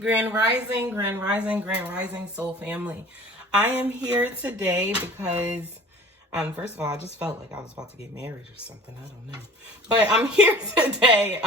Grand Rising, Grand Rising, Grand Rising Soul Family. I am here today because, first of all, I just felt like I was about to get married or something. I don't know. But I'm here today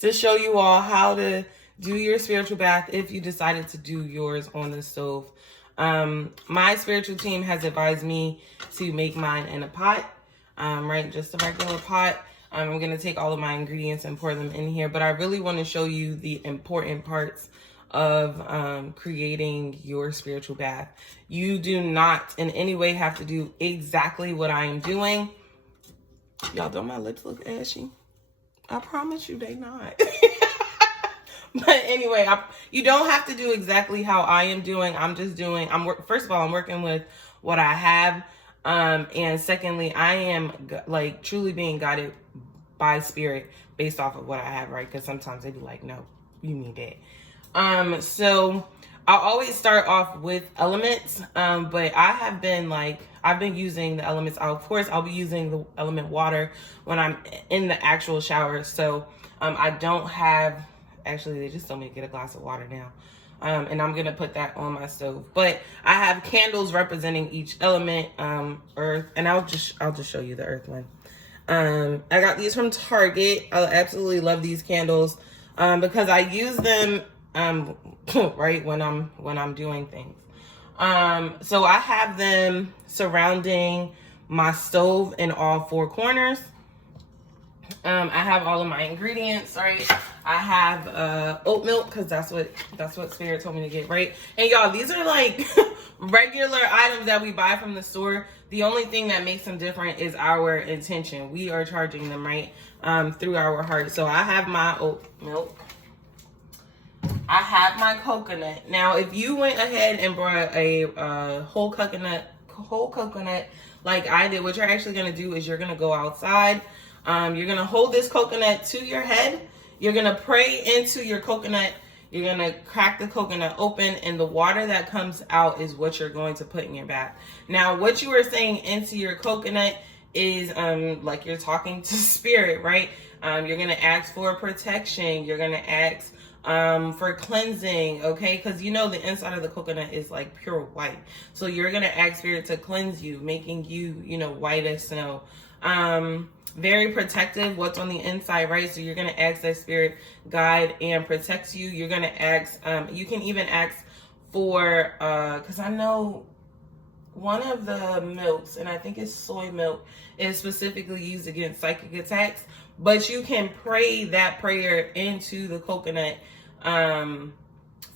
to show you all how to do your spiritual bath if you decided to do yours on the stove. My spiritual team has advised me to make mine in a pot, right? Just a regular pot. I'm going to take all of my ingredients and pour them in here, but I really want to show you the important parts of creating your spiritual bath. You do not in any way have to do exactly what I am doing. Y'all, don't my lips look ashy? I promise you they not. But anyway, you don't have to do exactly how I am doing. First of all, I'm working with what I have. And secondly, I am like truly being guided by spirit based off of what I have, right? Because sometimes they be like, no, you need it. So I'll always start off with elements, but I've been using the elements. Of course, I'll be using the element water when I'm in the actual shower. So, I don't have, actually, they just told me to get a glass of water now. And I'm going to put that on my stove, but I have candles representing each element, earth, and I'll just show you the earth one. I got these from Target. I absolutely love these candles, because I use them right when I'm doing things. So I have them surrounding my stove in all four corners. I have all of my ingredients, right? I have oat milk because that's what Spirit told me to get, right? And y'all, these are like regular items that we buy from the store. The only thing that makes them different is our intention. We are charging them, right, through our heart. So I have my oat milk. I have my coconut. Now, if you went ahead and brought a whole coconut like I did, what you're actually going to do is you're going to go outside. You're going to hold this coconut to your head. You're going to pray into your coconut. You're going to crack the coconut open, and the water that comes out is what you're going to put in your bath. Now, what you are saying into your coconut is like you're talking to spirit, right? You're going to ask for protection. You're going to ask for cleansing, okay? Because you know the inside of the coconut is like pure white. So you're going to ask spirit to cleanse you, making you, white as snow. Very protective, what's on the inside, right? So you're going to ask that spirit guide and protects you. You're going to ask, you can even ask for, because I know one of the milks, and I think it's soy milk, is specifically used against psychic attacks. But you can pray that prayer into the coconut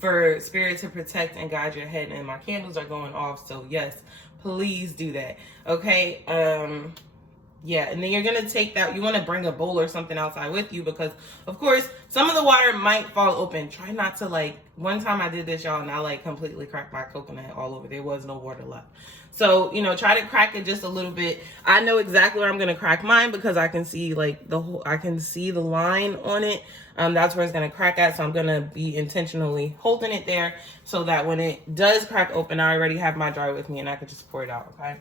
for spirit to protect and guide your head. And my candles are going off, so yes, please do that, okay? Yeah, and then you're going to take that. You want to bring a bowl or something outside with you because, of course, some of the water might fall open. Try not to, one time I did this, y'all, and I, completely cracked my coconut all over. There was no water left. So, try to crack it just a little bit. I know exactly where I'm going to crack mine because I can see, I can see the line on it. That's where it's going to crack at. So I'm going to be intentionally holding it there so that when it does crack open, I already have my jar with me and I can just pour it out, okay?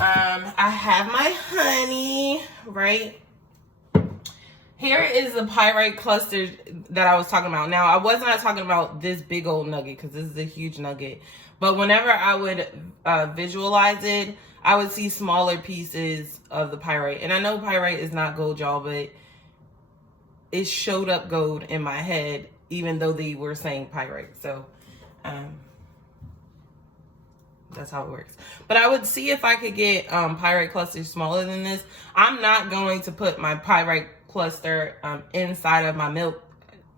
I have my honey, right? Here is the pyrite cluster that I was talking about. Now, I was not talking about this big old nugget because this is a huge nugget. But whenever I would visualize it, I would see smaller pieces of the pyrite. And I know pyrite is not gold, y'all, but it showed up gold in my head, even though they were saying pyrite. So, that's how it works. But I would see if I could get pyrite clusters smaller than this. I'm not going to put my pyrite cluster inside of my milk.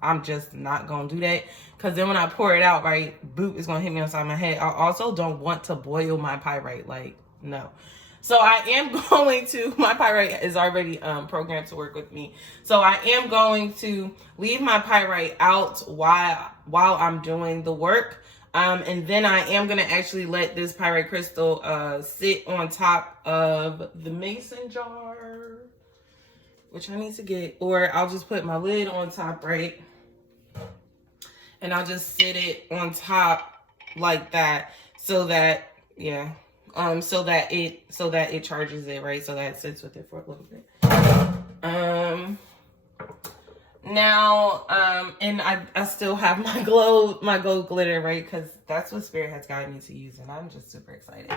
I'm just not going to do that. Because then when I pour it out, right, boop, it's going to hit me upside my head. I also don't want to boil my pyrite. No. So I am going to, my pyrite is already programmed to work with me. So I am going to leave my pyrite out while I'm doing the work. And then I am going to actually let this pyrite crystal sit on top of the mason jar, which I need to get, or I'll just put my lid on top, right? And I'll just sit it on top like that so that, yeah, so that it charges it, right? So that it sits with it for a little bit. Now, and I still have my gold glitter, right? Because that's what Spirit has guided me to use, and I'm just super excited.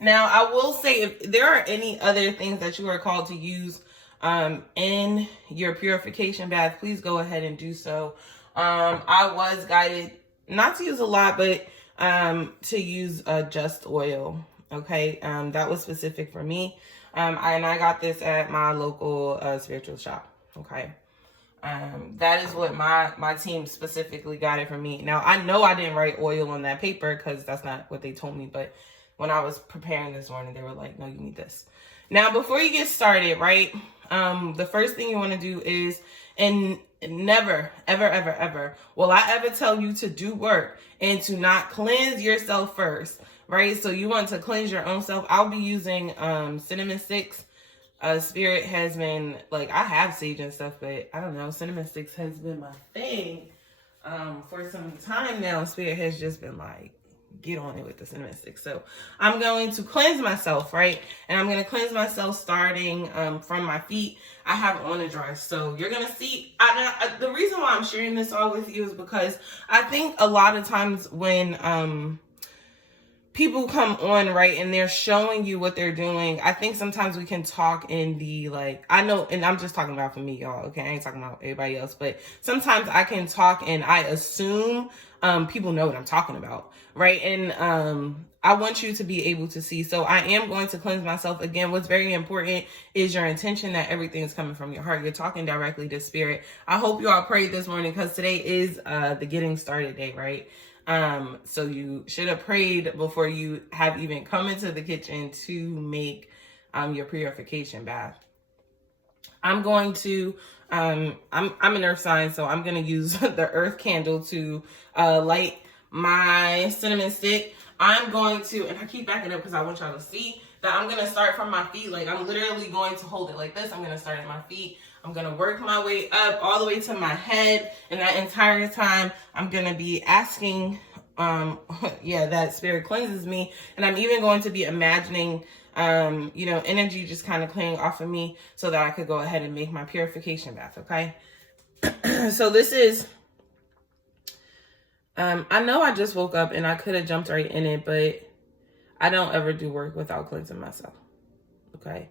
Now, I will say, if there are any other things that you are called to use in your purification bath, please go ahead and do so. I was guided not to use a lot, but to use just oil. Okay, that was specific for me, and I got this at my local spiritual shop. Okay. That is what my team specifically got it for me. Now, I know I didn't write oil on that paper because that's not what they told me. But when I was preparing this morning, they were like, no, you need this. Now, before you get started, right, the first thing you want to do is, and never, ever, ever, ever will I ever tell you to do work and to not cleanse yourself first, right? So you want to cleanse your own self. I'll be using cinnamon sticks. Spirit has been, like, I have sage and stuff, but I don't know, cinnamon sticks has been my thing for some time now. Spirit has just been like, get on it with the cinnamon sticks. So I'm going to cleanse myself, right? And I'm going to cleanse myself starting from my feet. I have on a dress, so you're going to see, the reason why I'm sharing this all with you is because I think a lot of times when people come on, right, and they're showing you what they're doing, I think sometimes we can talk in the, like, I know, and I'm just talking about for me, y'all, okay? I ain't talking about everybody else, but sometimes I can talk and I assume people know what I'm talking about, right? And I want you to be able to see. So I am going to cleanse myself. Again, what's very important is your intention, that everything is coming from your heart. You're talking directly to Spirit. I hope you all prayed this morning, because today is the getting started day, right? So you should have prayed before you have even come into the kitchen to make your purification bath. I'm going to, I'm an earth sign, so I'm going to use the earth candle to light my cinnamon stick. I'm going to, and I keep backing up because I want y'all to see that I'm going to start from my feet. Like, I'm literally going to hold it like this. I'm going to start at my feet. I'm going to work my way up all the way to my head. And that entire time, I'm going to be asking, that Spirit cleanses me. And I'm even going to be imagining, energy just kind of cleaning off of me so that I could go ahead and make my purification bath, okay? So this is, I know I just woke up and I could have jumped right in it, but I don't ever do work without cleansing myself, okay?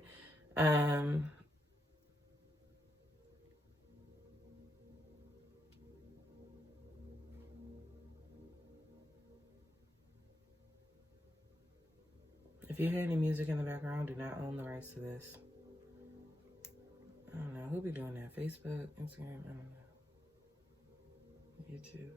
If you hear any music in the background, do not own the rights to this. I don't know. Who be doing that? Facebook, Instagram? I don't know. YouTube?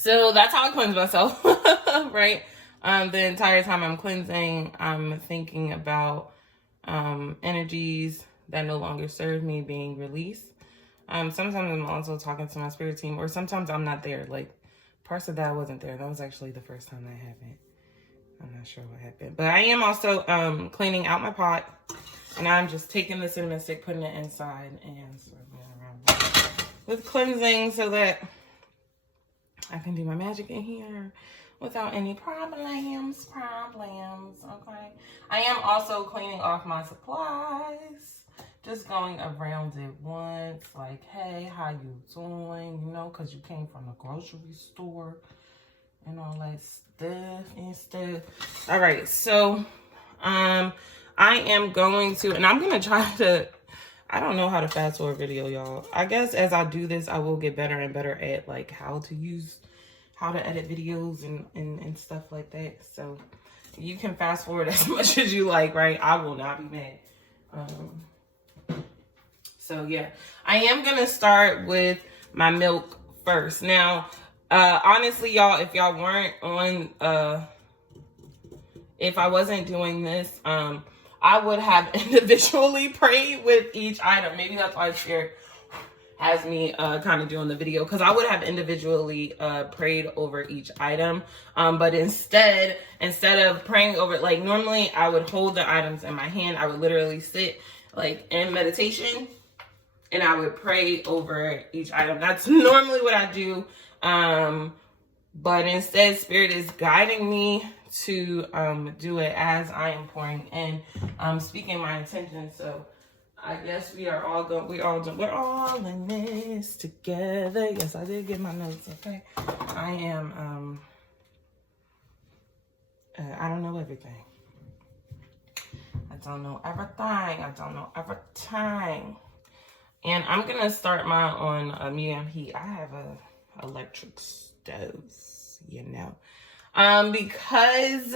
So that's how I cleanse myself, right? The entire time I'm cleansing, I'm thinking about energies that no longer serve me being released. Sometimes I'm also talking to my spirit team, or sometimes I'm not there. Like, parts of that wasn't there. That was actually the first time that happened. I'm not sure what happened. But I am also cleaning out my pot. And I'm just taking the cinnamon stick, putting it inside, and swirling around with cleansing so that I can do my magic in here without any problems, okay? I am also cleaning off my supplies. Just going around it once, like, hey, how you doing? You know, because you came from the grocery store and all that stuff. All right, so I am going to, and I'm going to try to, I don't know how to fast forward video, y'all. I guess as I do this, I will get better and better at, like, how to edit videos and stuff like that. So you can fast forward as much as you like, right? I will not be mad. So yeah, I am going to start with my milk first. Now, honestly, y'all, if y'all weren't on, if I wasn't doing this, I would have individually prayed with each item. Maybe that's why Spirit has me kind of doing the video, because I would have individually prayed over each item. But instead of praying over it, like normally I would hold the items in my hand. I would literally sit like in meditation and I would pray over each item. That's normally what I do. But instead, Spirit is guiding me to do it as I am pouring in, speaking my intention. So I guess we're all in this together. Yes, I did get my notes, okay? I am, I don't know everything. I don't know everything. And I'm going to start mine on medium heat. I have a electric stove, you know. Because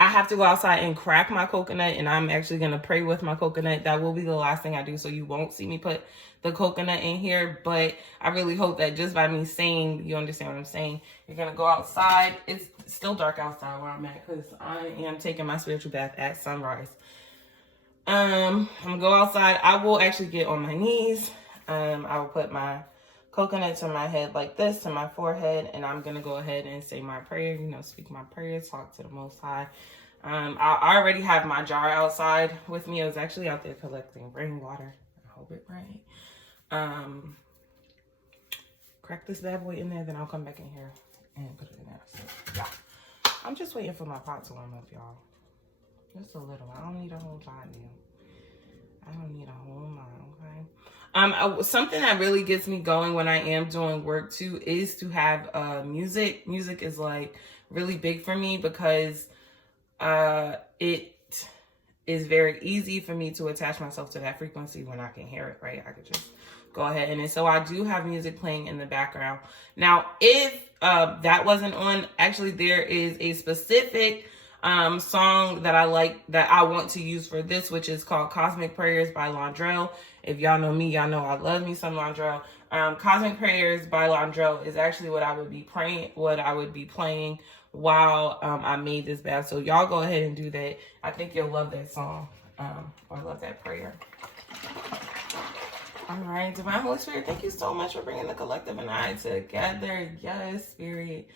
I have to go outside and crack my coconut, and I'm actually going to pray with my coconut. That will be the last thing I do, so you won't see me put the coconut in here. But I really hope that just by me saying, you understand what I'm saying. You're going to go outside. It's still dark outside where I'm at because I am taking my spiritual bath at sunrise. I'm going to go outside. I will actually get on my knees. I will put my coconut to my head like this, to my forehead, and I'm going to go ahead and say my prayer, you know, speak my prayers, talk to the Most High. I already have my jar outside with me. I was actually out there collecting rainwater. I hope it rained. Crack this bad boy in there, then I'll come back in here and put it in there. So, yeah. I'm just waiting for my pot to warm up, y'all. Just a little. I don't need a whole pot now. I don't need a whole lot, okay? Something that really gets me going when I am doing work too is to have music. Music is like really big for me because it is very easy for me to attach myself to that frequency when I can hear it, right? I could just go ahead and so I do have music playing in the background. Now, if that wasn't on, actually there is a specific song that I like, that I want to use for this, which is called Cosmic Prayers by Londrell. If y'all know me, y'all know I love me some Londrell. Cosmic Prayers by Londrell is actually what I would be playing while I made this bath. So y'all go ahead and do that. I think you'll love that song, or love that prayer. All right, Divine Holy Spirit, thank you so much for bringing the collective and I together. Yes, Spirit.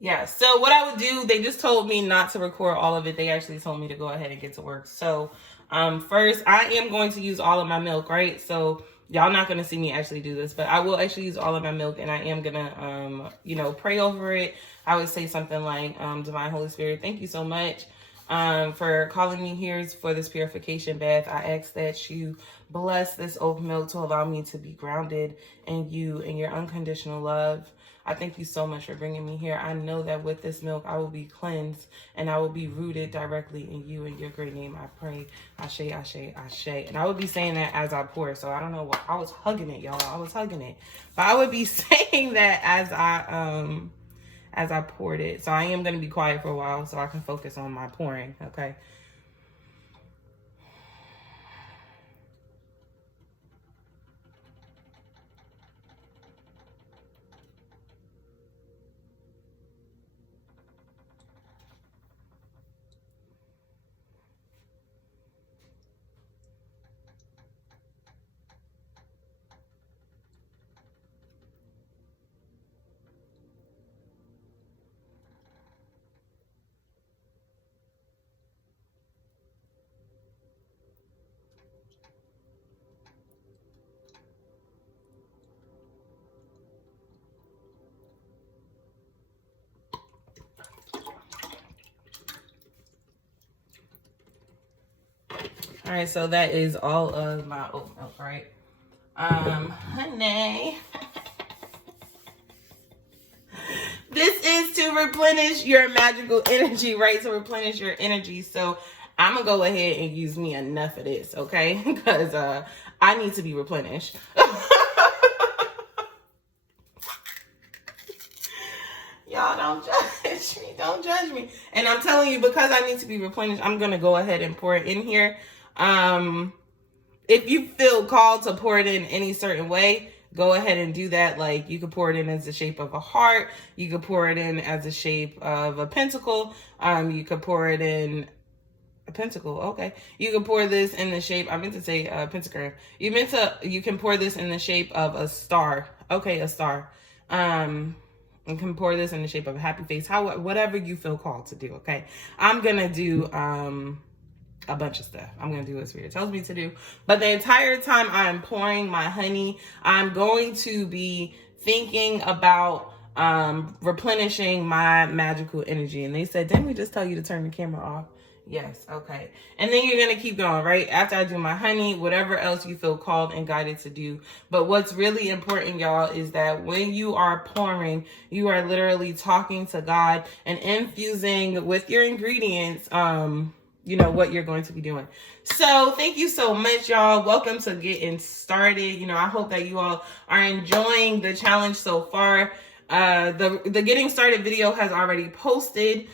Yeah, so what I would do, they just told me not to record all of it. They actually told me to go ahead and get to work. So first, I am going to use all of my milk, right? So y'all not going to see me actually do this, but I will actually use all of my milk, and I am going to, pray over it. I would say something like, Divine Holy Spirit, thank you so much for calling me here for this purification bath. I ask that you bless this oat milk to allow me to be grounded in you and your unconditional love. I thank you so much for bringing me here. I know that with this milk, I will be cleansed and I will be rooted directly in you. In your great name, I pray. Ashe, ashe, ashe. And I would be saying that as I pour. So I don't know what, I was hugging it, y'all. I was hugging it. But I would be saying that as I poured it. So I am going to be quiet for a while so I can focus on my pouring, okay? All right, so that is all of my oat milk, right? Honey. This is to replenish your magical energy, right? To replenish your energy. So I'm going to go ahead and use me enough of this, okay? Because I need to be replenished. Y'all don't judge me. Don't judge me. And I'm telling you, because I need to be replenished, I'm going to go ahead and pour it in here. If you feel called to pour it in any certain way, go ahead and do that. Like, you could pour it in as the shape of a heart. You could pour it in as the shape of a pentacle. You could pour it in a pentacle. Okay. You can pour this in the shape, I meant to say pentagram. You can pour this in the shape of a star. Okay, a star. You can pour this in the shape of a happy face. Whatever you feel called to do. Okay. I'm going to do, a bunch of stuff. I'm going to do what Spirit tells me to do. But the entire time I'm pouring my honey, I'm going to be thinking about replenishing my magical energy. And they said, didn't we just tell you to turn the camera off? Yes. Okay. And then you're going to keep going, right? After I do my honey, whatever else you feel called and guided to do. But what's really important, y'all, is that when you are pouring, you are literally talking to God and infusing with your ingredients, you know, what you're going to be doing. So thank you so much, y'all. Welcome to Getting Started. You know, I hope that you all are enjoying the challenge so far. The Getting Started video has already posted.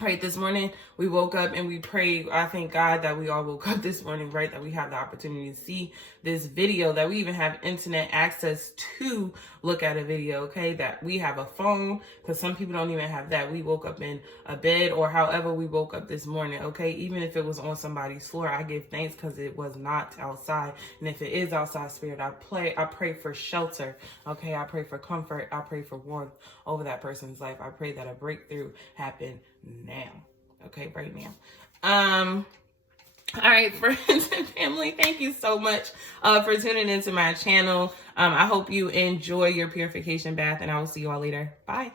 Right, this morning we woke up and we prayed. I thank God that we all woke up this morning, right? That we have the opportunity to see this video, that we even have internet access to look at a video, okay? That we have a phone, because some people don't even have that. We woke up in a bed, or however we woke up this morning, okay? Even if it was on somebody's floor, I give thanks because it was not outside. And if it is outside, Spirit, I pray for shelter, okay? I pray for comfort. I pray for warmth over that person's life. I pray that a breakthrough happen now. Okay, right now. All right, friends and family, thank you so much for tuning into my channel. I hope you enjoy your purification bath, and I will see you all later. Bye.